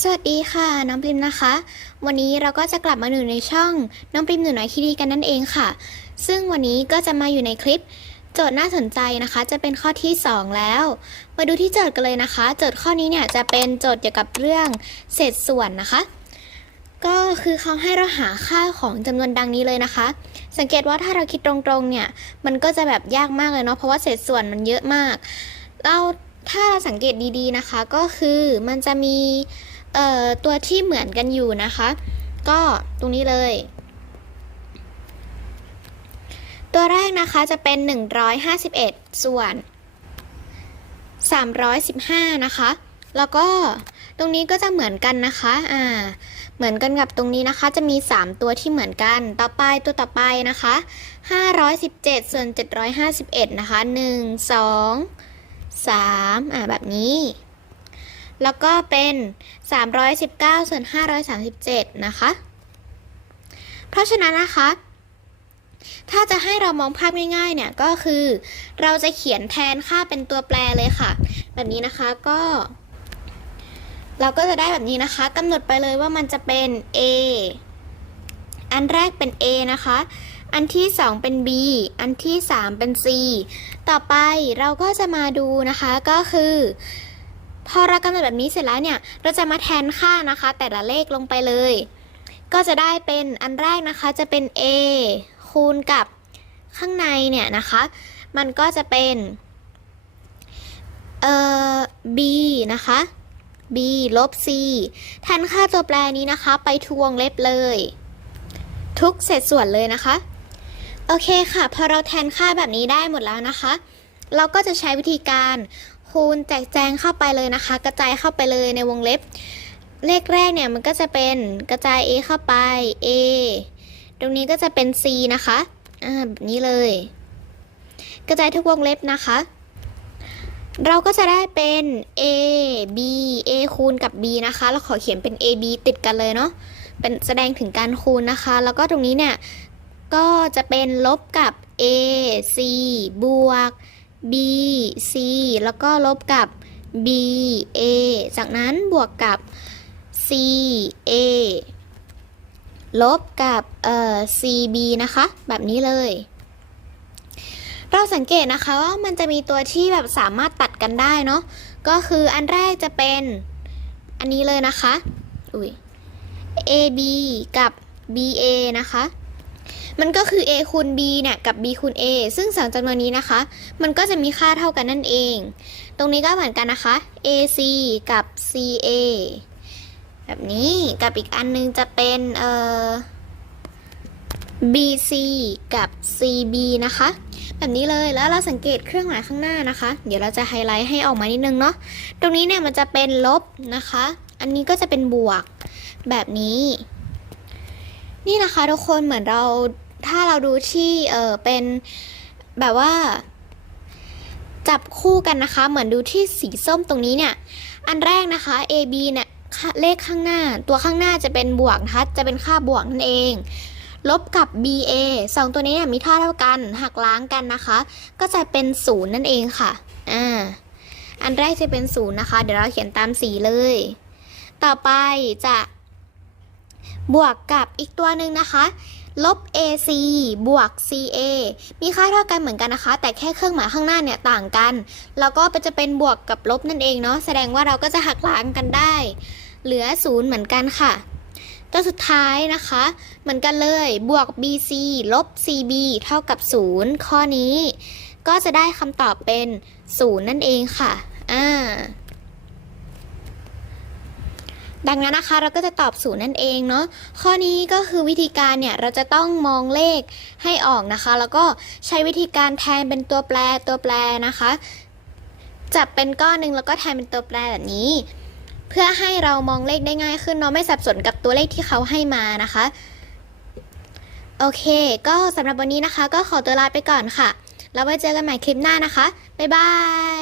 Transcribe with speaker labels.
Speaker 1: สวัสดีค่ะ น้องพิมนะคะ วันนี้เราก็จะกลับมาอยู่ในช่อง น้องพิมหนูน้อยคิดดีกันนั่นเองค่ะ ซึ่งวันนี้ก็จะมาอยู่ในคลิป โจทย์น่าสนใจนะคะ จะเป็นข้อที่ 2 แล้ว มาดูที่โจทย์กันเลยนะคะ โจทย์ข้อนี้เนี่ยจะเป็นโจทย์เกี่ยวกับเรื่องเศษส่วนนะคะ ก็คือเขาให้เราหาค่าของจำนวนดังนี้เลยนะคะ สังเกตว่าถ้าเราคิดตรงๆเนี่ยมันก็จะแบบยากมากเลยเนาะเพราะว่าเศษส่วนมันเยอะมากเราถ้าเราสังเกตดีๆนะคะ ก็คือมันจะมี เอ่อตัวที่เหมือนกันอยู่นะคะ ก็ตรงนี้เลย ตัวแรกนะคะจะเป็น 151 ส่วน 315 นะคะ แล้วก็ตรงนี้ก็จะเหมือนกันนะคะ อ่า เหมือนกันกับตรงนี้นะคะ จะมี 3 ตัวที่เหมือนกัน ต่อไปตัวต่อไปนะคะ 517 ส่วน 751 นะคะ 1 2 3 อ่า แบบนี้ แล้วก็เป็น 319ส่วน537 นะคะ เพราะฉะนั้นนะคะ ถ้าจะให้เรามองภาพง่ายๆเนี่ยก็คือ เราจะเขียนแทนค่าเป็นตัวแปรเลยค่ะ แบบนี้นะคะก็ เราก็จะได้แบบนี้นะคะกำหนดไปเลยว่ามันจะเป็น A อันแรกเป็น A นะคะอันที่ 2 เป็น B อันที่ 3 เป็น C ต่อไปเราก็จะมาดูนะคะก็คือ พอเรากำหนดแบบนี้เสร็จแล้วเนี่ย เราจะมาแทนค่านะคะ แต่ละเลขลงไปเลย ก็จะได้เป็นอันแรกนะคะจะเป็น A คูณกับข้างในเนี่ยนะคะ มันก็จะเป็นเอ่อ B นะคะ B ลบ C แทนค่าตัวแปรนี้นะคะ ไปทวงเล็บเลย ทุกเศษส่วนเลยนะคะ โอเคค่ะ พอเราแทนค่าแบบนี้ได้หมดแล้วนะคะ เราก็จะใช้วิธีการ คูณแจกแจงเข้าไปเลยนะคะ กระจายเข้าไปเลยในวงเล็บ เลขแรกเนี่ยมันก็จะเป็นกระจาย a เข้าไป a ตรงนี้ก็จะเป็น c นะคะอ่าแบบนี้เลย กระจายทุกวงเล็บนะคะ เราก็จะได้เป็น a b a คูณกับ b นะคะ เราขอเขียนเป็น a b ติดกันเลยเนาะเป็นแสดงถึงการคูณนะคะ แล้วก็ตรงนี้เนี่ยก็จะเป็นลบกับ a c บวก b c แล้วก็ลบกับ b a จากนั้นบวกกับ c a ลบกับเอ่อ c b นะคะ แบบนี้เลย เราสังเกตนะคะว่ามันจะมีตัวที่แบบสามารถตัดกันได้เนาะ ก็คืออันแรกจะเป็น อันนี้เลยนะคะ อุ้ย ab กับ ba นะคะ มันก็คือ a คูณ b เนี่ยกับ b คูณ a ซึ่งสองจำนวนนี้นะคะ มันก็จะมีค่าเท่ากันนั่นเอง ตรงนี้ก็เหมือนกันนะคะ ac กับ ca แบบนี้กับอีกอันนึงจะเป็นเอ่อ bc กับ cb นะคะ แบบนี้เลยแล้วเราสังเกตเครื่องหมายข้างหน้านะคะ เดี๋ยวเราจะไฮไลท์ให้ออกมานิดนึงเนาะตรงนี้เนี่ยมันจะเป็นลบนะคะ อันนี้ก็จะเป็นบวกแบบนี้ นี่นะคะทุกคนเหมือนเราถ้าเราดูที่เออเป็นแบบว่า จับคู่กันนะคะ เหมือนดูที่สีส้มตรงนี้เนี่ย อันแรกนะคะ A B เนี่ยเลขข้างหน้า ตัวข้างหน้าจะเป็นบวกนะคะจะเป็นค่าบวกนั่นเอง ลบกับ B A สองตัวนี้เนี่ยมีค่าเท่ากันหักล้างกันนะคะ ก็จะเป็นศูนย์นั่นเองค่ะอ่าอันแรกจะเป็นศูนย์นะคะ เดี๋ยวเราเขียนตามสีเลย ต่อไปจะ บวกกับอีกตัวหนึ่งนะคะ ลบ AC บวก CA มีค่าเท่ากันเหมือนกันนะคะ แต่แค่เครื่องหมายข้างหน้าเนี่ยต่างกัน แล้วก็จะเป็นบวกกับลบนั่นเองเนาะ แสดงว่าเราก็จะหักล้างกันได้ เหลือศูนย์เหมือนกันค่ะตัวสุดท้ายนะคะ เหมือนกันเลย บวก BC ลบ CB เท่ากับ 0 ข้อนี้ ก็จะได้คำตอบเป็น 0 นั่นเองค่ะ อ่า ดังนั้นนะคะเราก็จะตอบศูนย์นั่นเองเนาะข้อนี้ก็คือวิธีการเนี่ยเราจะต้องมองเลขให้ออกนะคะ แล้วก็ใช้วิธีการแทนเป็นตัวแปรตัวแปรนะคะ จับเป็นก้อนหนึ่งแล้วก็แทนเป็นตัวแปรแบบนี้ เพื่อให้เรามองเลขได้ง่ายขึ้นเนาะไม่สับสนกับตัวเลขที่เขาให้มานะคะ โอเค ก็สำหรับวันนี้นะคะ ก็ขอตัวลาไปก่อนค่ะแล้วไว้เจอกันใหม่คลิปหน้านะคะบ๊ายบาย